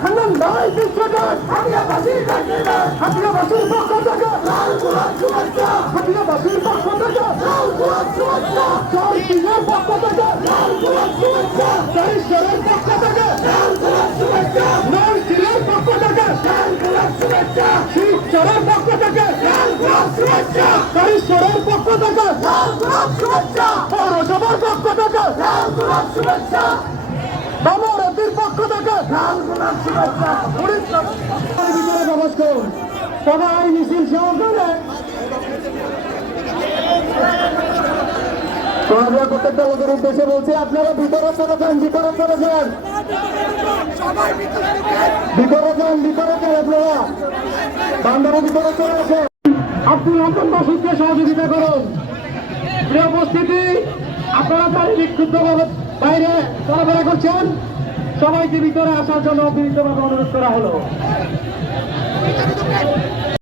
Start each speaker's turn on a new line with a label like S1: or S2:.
S1: হান্নান ভাই বিশ্বকাপ হাতিয়াবাসীর পক্ষ থেকে হাতিয়াবাসীর পক্ষ থেকে জয় সিংহের পক্ষ থেকে ভিতরে প্রবেশ করুন উদ্দেশ্যে বলছি আপনারা ভিতরে চলেছেন ভিতরে ভিতরে ভিতরে আপনারা চলে নতুনবাসীকে সহযোগিতা করুন প্রিয় উপস্থিতি আপনারা তাই বিক্ষুব্ধভাবে বাইরে চলাফেরা করছেন। সবাইকে ভিতরে আসার জন্য বিনীতভাবে অনুরোধ করা হলো।